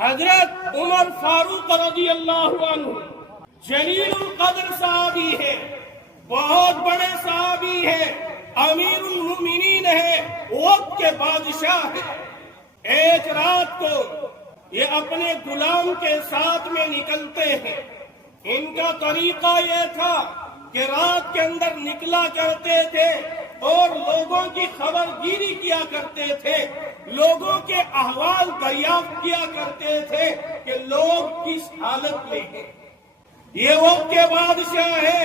حضرت عمر فاروق رضی اللہ عنہ جلیل القدر صحابی ہے، بہت بڑے صحابی ہے، امیر المومنین ہے، وقت کے بادشاہ ہے۔ ایک رات کو یہ اپنے غلام کے ساتھ میں نکلتے ہیں۔ ان کا طریقہ یہ تھا کہ رات کے اندر نکلا کرتے تھے اور لوگوں کی خبر گیری کیا کرتے تھے، لوگوں کے احوال دریافت کیا کرتے تھے کہ لوگ کس حالت میں ہیں۔ یہ وقت کے بادشاہ ہے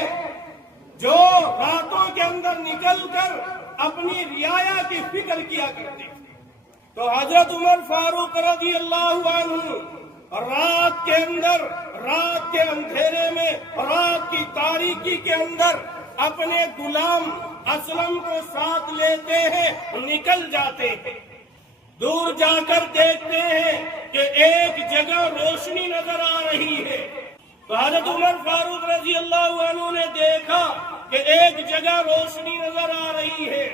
جو راتوں کے اندر نکل کر اپنی رعایا کی فکر کیا کرتے تھے۔ تو حضرت عمر فاروق رضی اللہ عنہ رات کے اندر، رات کے اندھیرے میں، رات کی تاریکی کے اندر اپنے غلام اسلم کو ساتھ لیتے ہیں، نکل جاتے ہیں۔ دور جا کر دیکھتے ہیں کہ ایک جگہ روشنی نظر آ رہی ہے۔ تو حضرت عمر فاروق رضی اللہ عنہ نے دیکھا کہ ایک جگہ روشنی نظر آ رہی ہے،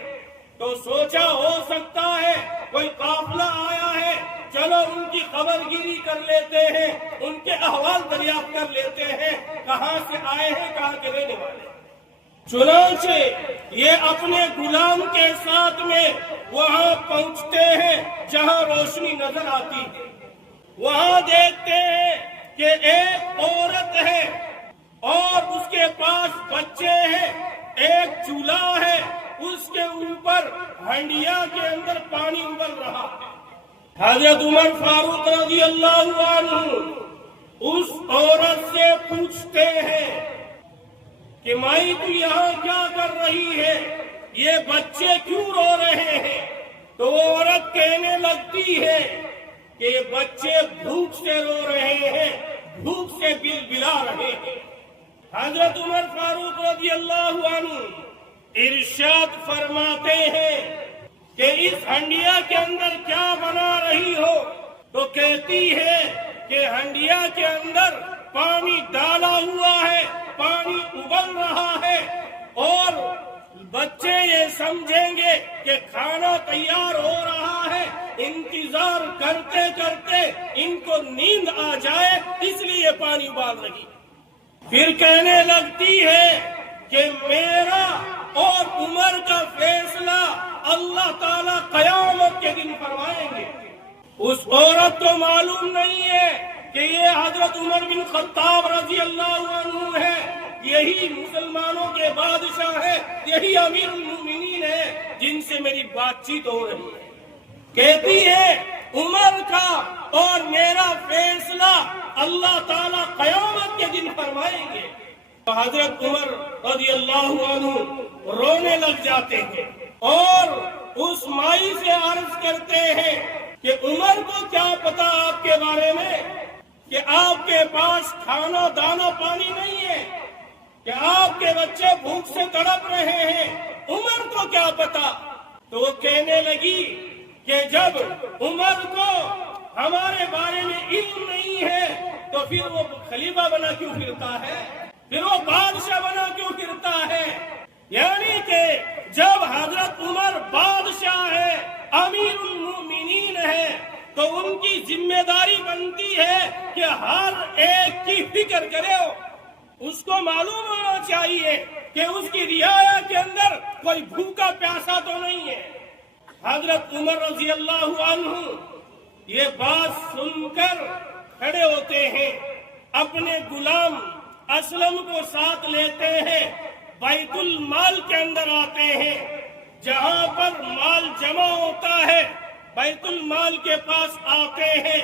تو سوچا ہو سکتا ہے کوئی قافلہ آیا ہے، چلو ان کی خبر گیری کر لیتے ہیں، ان کے احوال دریافت کر لیتے ہیں، کہاں سے آئے ہیں، کہاں کے رہنے والے۔ چنانچہ یہ اپنے غلام کے ساتھ میں وہاں پہنچتے ہیں جہاں روشنی نظر آتی ہے۔ وہاں دیکھتے ہیں کہ ایک عورت ہے اور اس کے پاس بچے ہیں، ایک چولہا ہے، اس کے اوپر ہنڈیا کے اندر پانی ابل رہا ہے۔ حضرت عمر فاروق رضی اللہ عنہ اس عورت سے پوچھتے ہیں کہ مائی تو یہاں کیا کر رہی ہے، یہ بچے کیوں رو رہے ہیں؟ تو وہ عورت کہنے لگتی ہے کہ یہ بچے بھوک سے رو رہے ہیں، بھوک سے بلبلا رہے ہیں۔ حضرت عمر فاروق رضی اللہ عنہ ارشاد فرماتے ہیں کہ اس ہنڈیا کے اندر کیا بنا رہی ہو؟ تو کہتی ہے کہ ہنڈیا کے اندر پانی ڈالا ہوا ہے، پانی ابل رہا ہے، اور بچے یہ سمجھیں گے کہ کھانا تیار ہو رہا ہے، انتظار کرتے کرتے ان کو نیند آ جائے، اس لیے پانی ابال رہی۔ پھر کہنے لگتی ہے کہ میرا اور عمر کا فیصلہ اللہ تعالیٰ قیامت کے دن فرمائیں گے۔ اس عورت کو معلوم نہیں ہے کہ یہ حضرت عمر بن خطاب رضی اللہ عنہ ہے، یہی مسلمانوں کے بادشاہ ہے، یہی امیر المومنین ہے جن سے میری بات چیت ہو رہی ہے۔ کہتی ہے عمر کا اور میرا فیصلہ اللہ تعالیٰ قیامت کے دن فرمائیں گے۔ تو حضرت عمر رضی اللہ عنہ رونے لگ جاتے ہیں اور اس مائی سے عرض کرتے ہیں کہ عمر کو کیا پتا آپ کے بارے میں کہ آپ کے پاس کھانا دانا پانی نہیں ہے، کہ آپ کے بچے بھوک سے تڑپ رہے ہیں، عمر کو کیا پتا؟ تو وہ کہنے لگی کہ جب عمر کو ہمارے بارے میں علم نہیں ہے تو پھر وہ خلیفہ بنا کیوں پھرتا ہے، پھر وہ بادشاہ بنا کیوں پھرتا ہے؟ یعنی کہ جب حضرت عمر بادشاہ ہے، امیر المومنین ہے، تو ان کی ذمہ داری بنتی ہے کہ ہر ایک کی فکر کرے، اس کو معلوم ہونا چاہیے کہ اس کی رعایا کے اندر کوئی بھوکا پیاسا تو نہیں ہے۔ حضرت عمر رضی اللہ عنہ یہ بات سن کر کھڑے ہوتے ہیں، اپنے غلام اسلم کو ساتھ لیتے ہیں، بیت المال کے اندر آتے ہیں، جہاں پر مال جمع ہوتا ہے، بیت المال کے پاس آتے ہیں،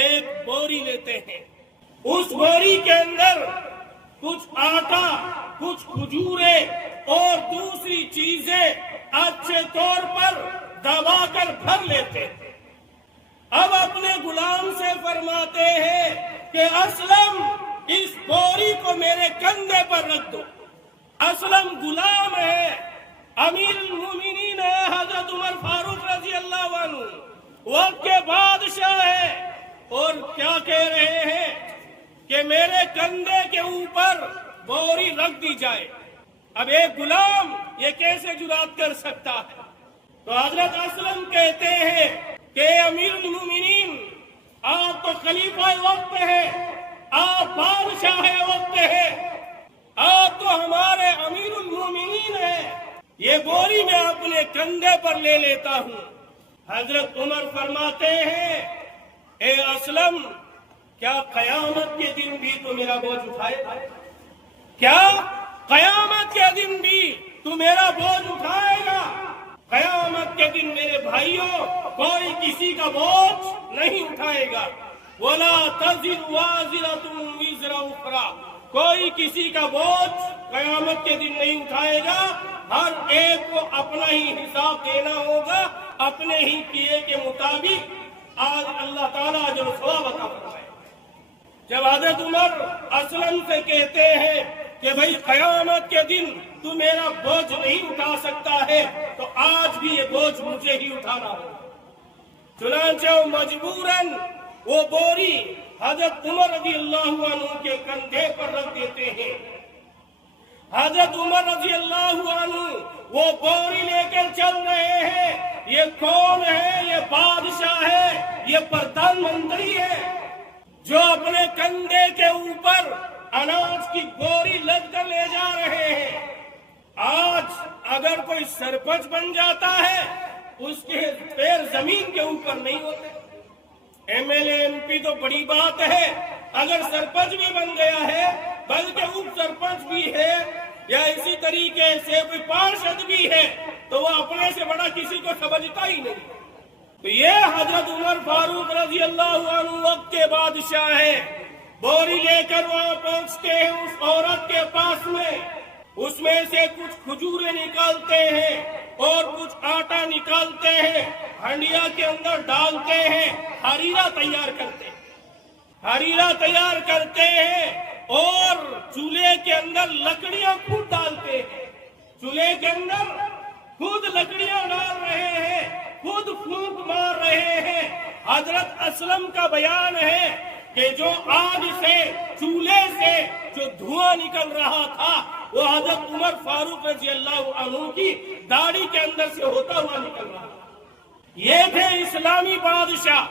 ایک بوری لیتے ہیں۔ اس بوری کے اندر کچھ آٹا، کچھ کھجوریں اور دوسری چیزیں اچھے طور پر دبا کر بھر لیتے ہیں۔ اب اپنے غلام سے فرماتے ہیں کہ اسلم اس بوری کو میرے کندھے پر رکھ دو۔ اسلم غلام ہے، امیر المومنین ہے حضرت عمر فاروق رضی اللہ عنہ، وقت کے بادشاہ ہے، اور کیا کہہ رہے ہیں کہ میرے کندھے کے اوپر بوری رکھ دی جائے۔ اب ایک غلام یہ کیسے جرات کر سکتا ہے؟ تو حضرت اسلم کہتے ہیں کہ امیر المومنین آپ تو خلیفہ وقت ہے، آپ بادشاہ وقت ہے، آپ تو ہمارے امیر المومنین ہیں، یہ بوری میں اپنے کندھے پر لے لیتا ہوں۔ حضرت عمر فرماتے ہیں، اے اسلم، کیا قیامت کے دن بھی تو میرا بوجھ اٹھائے گا؟ کیا قیامت کے دن بھی تو میرا بوجھ اٹھائے گا؟ قیامت کے دن میرے بھائیوں کوئی کسی کا بوجھ نہیں اٹھائے گا۔ وَلَا تَزِرُ وَازِرَةٌ وِزْرَ أُخْرَىٰ، کوئی کسی کا بوجھ قیامت کے دن نہیں اٹھائے گا، ہر ایک کو اپنا ہی حساب دینا ہوگا، اپنے ہی کیے کے مطابق آج اللہ تعالیٰ جو ثواب عطا فرمائے۔ جب حضرت عمر اسلم سے کہتے ہیں کہ بھائی قیامت کے دن تو میرا بوجھ نہیں اٹھا سکتا ہے، تو آج بھی یہ بوجھ مجھے ہی اٹھانا ہوگا۔ چنانچہ مجبوراً وہ بوری حضرت عمر رضی اللہ عنہ کے کندھے پر رکھ دیتے ہیں۔ حضرت عمر رضی اللہ عنہ وہ بوری لے کر چل رہے ہیں۔ یہ کون ہے؟ یہ بادشاہ ہے، یہ پردھان منتری ہے، جو اپنے کندھے کے اوپر اناج کی بوری لد کر لے جا رہے ہیں۔ آج اگر کوئی سرپنچ بن جاتا ہے، اس کے پیر زمین کے اوپر نہیں ہوتے۔ M L A M P تو بڑی بات ہے، اگر سرپنچ بھی بن گیا ہے، بلکہ اپ سرپنچ بھی ہے، یا اسی طریقے سے کوئی پارشد بھی ہے، تو وہ اپنے سے بڑا کسی کو سمجھتا ہی نہیں۔ تو یہ حضرت عمر فاروق رضی اللہ عنہ وقت کے بادشاہ ہے۔ بوری لے کر وہاں پہنچتے ہیں اس عورت کے پاس میں، اس میں سے کچھ کھجوریں نکالتے ہیں اور کچھ آٹا نکالتے ہیں، ہنڈیا کے اندر ڈالتے ہیں، ہریرا تیار کرتے ہیں۔ ہریرا تیار کرتے ہیں اور چولہے کے اندر لکڑیاں خود ڈالتے ہیں۔ چولہے کے اندر خود لکڑیاں ڈال رہے ہیں، خود پھونک مار رہے ہیں۔ حضرت اسلم کا بیان ہے کہ جو آگ سے، چولہے سے جو دھواں نکل رہا تھا، وہ حضرت عمر فاروق رضی اللہ عنہ کی داڑھی کے اندر سے ہوتا ہوا نکل رہا تھا۔ یہ تھے اسلامی بادشاہ۔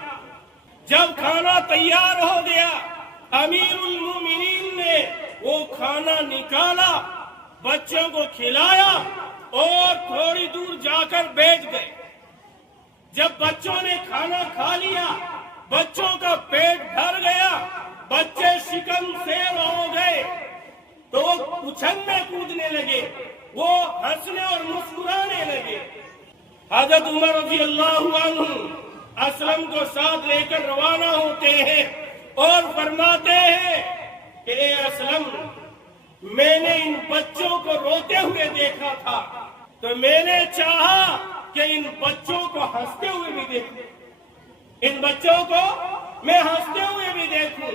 جب کھانا تیار ہو گیا، امیر المومنین نے وہ کھانا نکالا، بچوں کو کھلایا اور تھوڑی دور جا کر بیٹھ گئے۔ جب بچوں نے کھانا کھا لیا، بچوں کا پیٹ بھر گیا، بچے شکم سیر ہو گئے، تو وہ اچھلنے کودنے لگے، وہ ہنسنے اور مسکرانے لگے۔ حضرت عمر رضی اللہ عنہ اسلم کو ساتھ لے کر روانہ ہوتے ہیں اور فرماتے ہیں کہ اے اسلم، میں نے ان بچوں کو روتے ہوئے دیکھا تھا، تو میں نے چاہا کہ ان بچوں کو ہنستے ہوئے بھی دیکھوں، ان بچوں کو میں ہنستے ہوئے بھی دیکھوں۔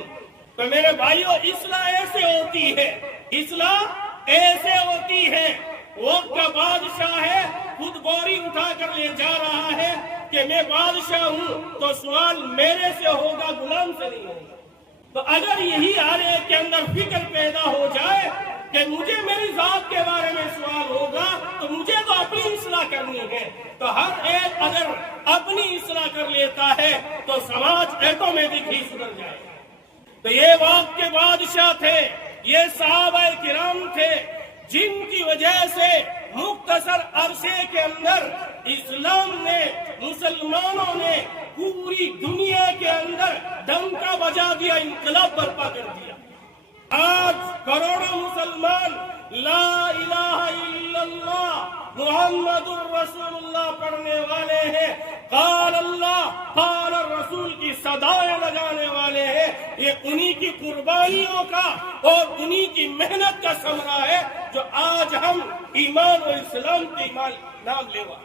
تو میرے بھائیوں، اصلاح ایسے ہوتی ہے، اصلاح ایسے ہوتی ہے۔ وقت کا بادشاہ ہے، خود بوری اٹھا کر لے جا رہا ہے کہ میں بادشاہ ہوں، تو سوال میرے سے ہوگا، غلام سے نہیں ہوگا۔ تو اگر یہی ہر ایک کے اندر فکر پیدا ہو جائے کہ مجھے میری ذات کے بارے میں سوال ہوگا، تو مجھے تو اپنی اصلاح کرنی ہے، تو ہر ایک اگر اپنی اصلاح کر لیتا ہے تو سماج آٹومیٹک ہی سدھر جائے گا۔ تو یہ وقت کے بادشاہ تھے، یہ صحابہ کرام تھے، جن کی وجہ سے مختصر عرصے کے اندر اسلام نے، مسلمانوں نے پوری دنیا کے اندر ڈنکا بجا دیا، انقلاب برپا کر دیا۔ آج کروڑوں مسلمان لا الہ الا اللہ محمد الرسول اللہ پڑھنے والے ہیں، قال اللہ قال الرسول کی صدائیں لگانے والے ہیں۔ یہ انہی کی قربانیوں کا اور انہی کی محنت کا ثمرہ ہے جو آج ہم ایمان اور اسلام کے نام لیوا